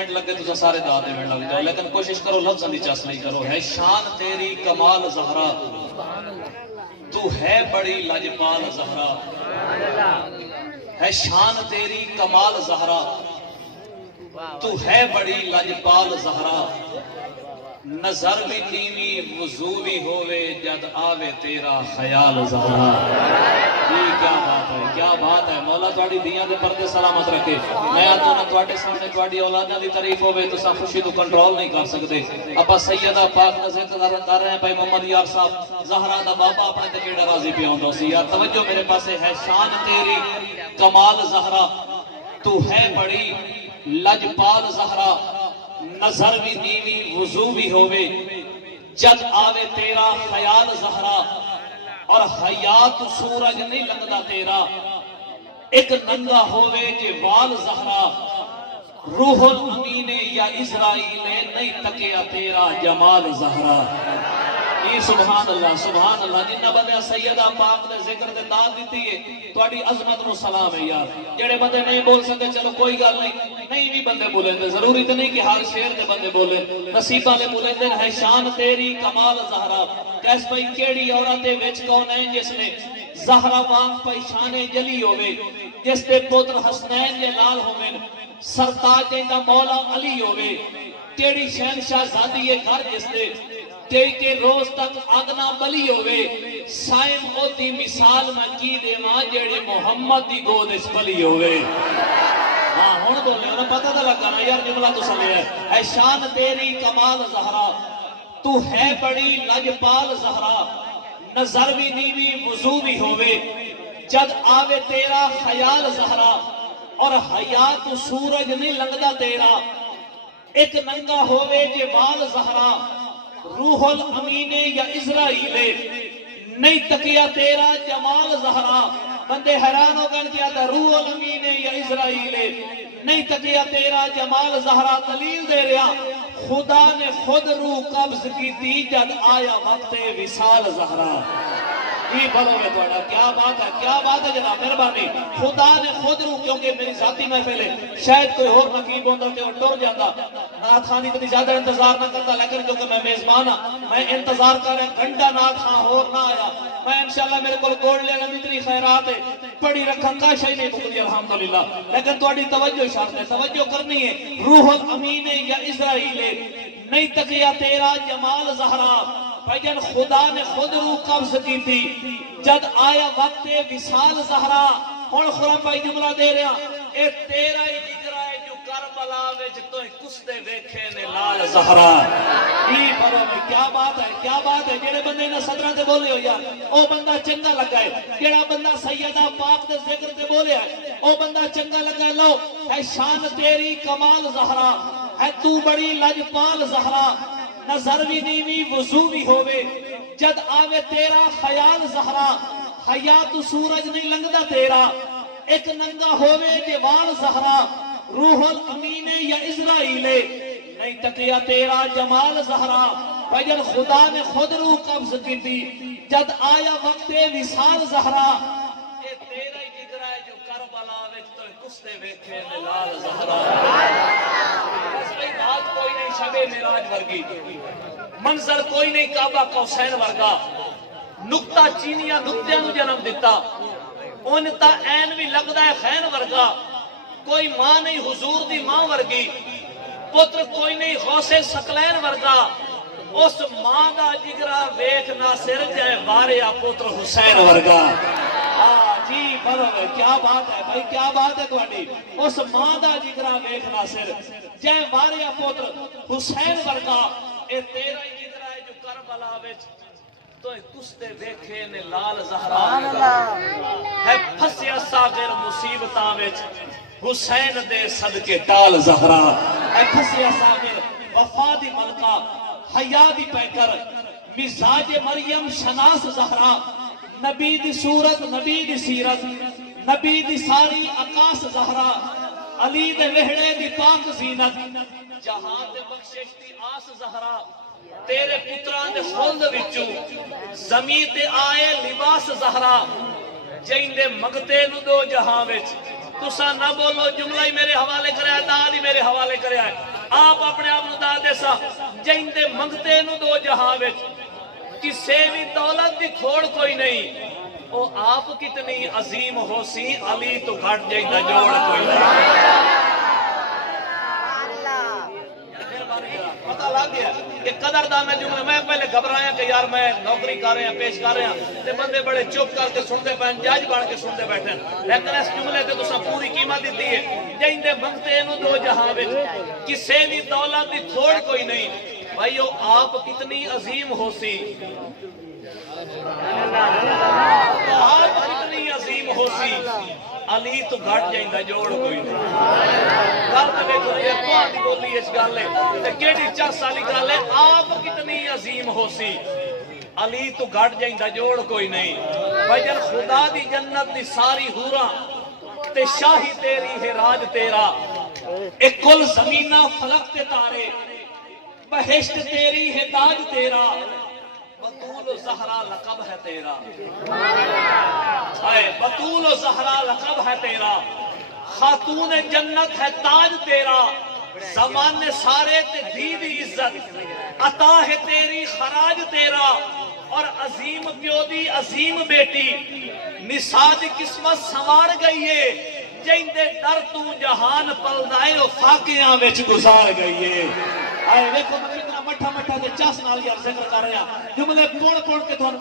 Minute لگے تو سارے دا دے لگ جاؤ، لیکن کوشش کرو لفظ دی چس نہیں کرو. ہے شان تیری کمال زہرا، تو ہے بڑی لجپال زہرا. ہے شان تیری کمال زہرا، تو ہے بڑی لجپال زہرا. نظر بھی نیوی وضو بھی ہوئے جد آوے تیرا خیال زہرا. یہ کیا بات ہے، کیا بات ہے. مولا تھوڑی دیاں دے پردے سلامت رکھے. میں آتا نا تھوڑے سامنے تھوڑی اولاداں دی تعریف ہوئے تو سا خوشی تو کنٹرول نہیں کر سکتے. اپا سیدہ پاک کا ذکر کر رہے ہیں بھائی محمد یار صاحب زہرا دا بابا اپنے تے کیڑا راضی پہ ہوندا سی. یار توجہ میرے پاسے. ہے شان تیری کمال زہرا، تو ہے بڑی لجپال زہرا. نظر بھی نیوی وضو بھی ہوئے جد آوے تیرا خیال زہرا. اور حیات سورج نہیں لگدا تیرا، ایک ننگا ہوئے جے وال زہرا. روح الامین یا اسرائیل نہیں تکیا تیرا جمال زہرا. یہ سبحان اللہ سبحان اللہ. جنہ بندے سیدہ پاک نے ذکر دے داد دیتی ہے تھوڑی عظمت نو سلام ہے یار. جڑے بندے نہیں بول سکتے چلو کوئی گل نہیں بھی بندے بولیں دے. ضروری تو نہیں کہ ہر شعر دے بندے بولیں. نصیبہ لے بولیں دے. ہے شان تیری کمال زہرا. کیس بھائی کیڑی عورت وچ کون ہے جس نے زہرا وانگ پہچان جلی ہوئے، جس دے پتر حسنین دے نال ہوئے، سرتاج دا مولا علی ہوئے. کیڑی شہنشاہ زادی گھر جس دے کہ روز تک آگنا بلی ہوئے. سائم ہوتی مثال میں کی دے ماں جیڑے محمد دی گود اس بلی ہوئے. ہاں ہون بولے انہوں پتہ تھا لگا نا یار جملہ تو سلے ہے. اے شان تیری کمال زہرا، تو ہے بڑی لجپال زہرا. نظر بھی نیوی وضو بھی ہوئے جد آوے تیرا خیال زہرا. اور حیات سورج نہیں لگدا تیرا، ایک ننگا ہوئے جے وال زہرا. روح الامین یا اسرائیل نہیں تکیا تیرا جمال زہرا. بندے حیران ہو گئے کیا تھا روح الامین یا اسرائیل نہیں تکیا تیرا جمال زہرا. دلیل دے رہا خدا نے خود روح قبض کی تھی جد آیا وقت وصال زہرا. یہ بڑھو گے توڑا. کیا بات ہے کیا بات ہے جناب مہربانی. خدا نے خود روح، کیونکہ میری ذاتی محفل ہے شاید کوئی اور نقیب ہوتا کہ وہ ٹر جاتا نات خانی اتنی زیادہ انتظار نہ کرتا، لیکن کیونکہ میں میزبان ہوں میں انتظار کر رہا ہوں. گھنٹہ نات خان اور نہ آیا میں انشاءاللہ میرے کو کوڑ لے گا اتنی خیرات ہے پڑی رکھا کا شئی نہیں بکلی الحمدللہ. لیکن تھوڑی توجہ شرط ہے، توجہ کرنی ہے. روح الامین یا اسرائیل نہیں تکیا تیرا جمال زہرا. بھائیجان خدا نے خود روح قبض کی تھی جد آیا وقت وصال زہرا. ہن خدا بھائی جملہ دے رہا اے تیرا ہی جگرا ہے جو کربلا وچ توہیں کستے ویکھے نے لال زہرا. ای بڑو میں کیا بات ہے کیا بات ہے. جڑے بندے نہ صدرہ تے بولے ہو یار او بندہ چنگا لگا ہے. جڑا بندہ سیدہ پاک دے ذکر تے بولے ہے او بندہ چنگا لگا ہے. لو اے شان تیری کمال زہرا، اے تو بڑی لجپال زہرا. نظر بھی نیوی وضو بھی ہوئے جد آوے تیرا خیال زہرا. حیات سورج نہیں لنگدا تیرا، ایک ننگا ہوئے جوال زہرا. روح الامین یا اسرائیل نہیں تکیا تیرا جمال زہرا. بھائی خدا نے خود روح قبض کی تھی جد آیا وقت وصال زہرا. اے تیرا ہی جگر ہے جو کربلا وچ توہیں کستے ویکھے نے لال زہرا. بس بھئی بات کوئی نہیں شب معراج ورگی، منظر کوئی نہیں کعبہ قوسین ورگا. نقطہ چینیا نقطے نو جنم دیتا ان تا این بھی لگدا ہے خین ورگا. کوئی ماں نہیں حضور دی ماں ورگی، پتر کوئی نہیں غوث ثقلین ورگا. اس ماں دا جگرا ویکھ ناصر جائے واریا پتر حسین ورگا. جی بڑھو گئے کیا بات ہے بھائی کیا بات ہے تھوڑی. اس ماں دا جگرا ویکھ ناصر جائے واریا پتر حسین ورگا. اے تیرا ہی جگرا ہے جو کربلا وچ تو کستے ویکھے نے لال زہرا. ہے پھسیا ساغر مصیبتاں وچ حسین دے صدقے ٹال زہرا. اے پھسیا ساغر وفا دی ملکہ حیا دی پیکر مزاج مریم شناس زہرا. نبی دی صورت نبی دی سیرت نبی دی ساری عکاس زہرا. علی دے وہڑے دی پاک زینت جہاں دے بخشش دی آس زہرا. تیرے پتران دے خلد وچوں زمین تے آئے لباس زہرا. جائیں دے مگتے نو دو جہاں وچ تسا نہ بولو جملہ ہی میرے حوالے کریا ہے داد ہی میرے حوالے کریا ہے آپ اپنے آپ نو داد دے سا جیندے منگتے نو دو جہاں وچ کسے بھی دولت دی تھوڑ کوئی نہیں او آپ کتنی عظیم ہو سی علی تو گھٹ جائندہ جوڑ کوئی نہیں پتہ لگ گیا کہ قدردانہ جملے میں پہلے گھبرایا کہ یار میں نوکری کر رہے ہیں پیش کر رہے ہیں تے بندے بڑے چپ کر کے سنتے پہ جج بن کے سنتے بیٹھے لیکن اس جملے تے تساں پوری قیمت دیتی ہے جیندے منگتے نو دو جہاں وچ کسے بھی دولت دی تھوڑ کوئی نہیں بھائیو آپ کتنی عظیم ہو سی آپ کتنی عظیم ہو سی علی تو گھٹ جائندہ جوڑ کوئی نہیں گل تے ویکھو یہ کوئی بولی اس گل ہے تے کیڑی 4 سالی گل ہے آپ کتنی عظیم ہو سی علی تو گھٹ جائندہ جوڑ کوئی نہیں بھائی خدا دی جنت دی ساری حوراں تے شاہی تیری ہے راج تیرا ایک کل زمینہ فلک تے تارے بہشت تیری ہے تاج تیرا بطول و زہرا لقب ہے تیرا بطول و زہرا لقب ہے تیرا خاتون جنت ہے تاج تیرا زمانے سارے تے دی عزت عطا ہے تیری خراج تیرا اور عظیم پیو دی عظیم بیٹی نساد قسمت سنوار گئی ہے جیندے در تو جہان پلدائے و فاقیاں وچ گزار گئی ہے آئے دیکھو میں کتنا مٹھا مٹھا دے چاس نال یار ذکر کر رہا جملے پڑھ کے تھانو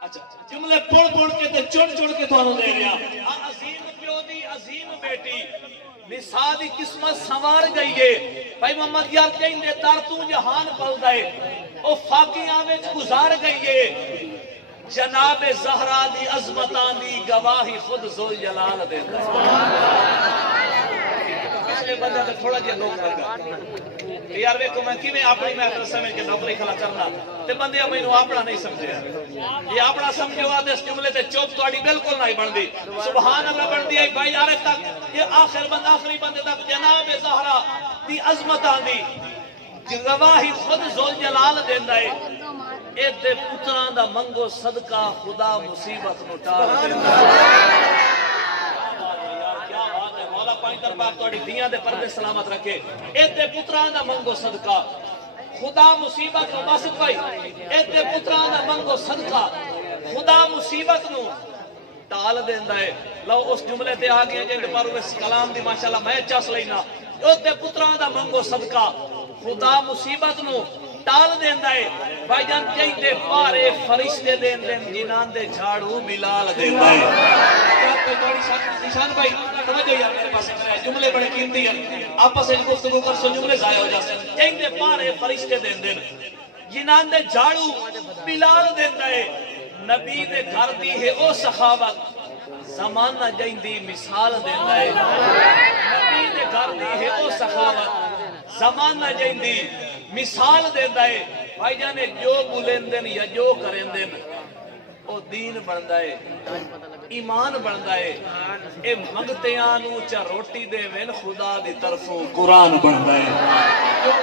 اچھا جملے پڑھ کے تے چڑ کے تھانو دے رہا عظیم پیو دی عظیم بیٹی نساد قسمت سنوار گئی ہے بھائی محمد یار جیندے در تو جہان پلدائے او فاقیاں وچ گزار گئی ہے جناب زہرا دی عظمتاں دی گواہی خود ذوال جلال دیندا پچھلے بندہ تے تھوڑا جہا لوگ لگا یار ویکھو میں کیویں اپنی محفل سمجھ کے نوکری کھلا کرنا تے بندے مینوں اپنا نہیں سمجھیا یہ اپنا سمجھو تے اس جملے تے چوپ تہاڈی بالکل نہیں بندی سبحان اللہ بندی ہے بھائی یار تک یہ آخری بندے تک جناب زہرا دی عظمتاں دی گواہی خود ذوال جلال دیندا ہے اے دے پتراں دا منگو صدقہ خدا مصیبت نو ٹال دیندا کیا بات ہے مولا پاک دربار تہاڈی دیاں دے پردے سلامت رکھے اے دے پتراں دا منگو صدقہ خدا مصیبت نو بس بھائی اے دے پتراں دا منگو صدقہ خدا مصیبت نو ٹال دیندا ہے لو اس جملے تے آ گئے جے پر اس کلام دی ماشاءاللہ میں چس لینا او دے پتراں دا منگو صدقہ خدا مصیبت نو ٹال دیندا ہے بھائی جان جیندے پارے فرشتے دین جنان دے جھاڑو بلال دیندا ہے کیا کوئی بڑی نشان بھائی توجہ یار میرے پاس کرے جملے بڑے قیمتی ہیں آپس وچ گفتگو کر سو جملے ضائع ہو جاتے ہیں جیندے پارے فرشتے دین جنان دے جھاڑو بلال دیندا ہے نبی دے گھر دی ہے او سخاوت زمانہ جیندی مثال دیندا ہے نبی دے گھر دی ہے او سخاوت زمانہ جیندی مثال دیندا ہے بھائی جانے جو بولیندن یا جو کریندن او دین بندا ہے ایمان بندا ہے اے منگتیاں نو چا روٹی دے وین خدا دی طرفوں قرآن بندا ہے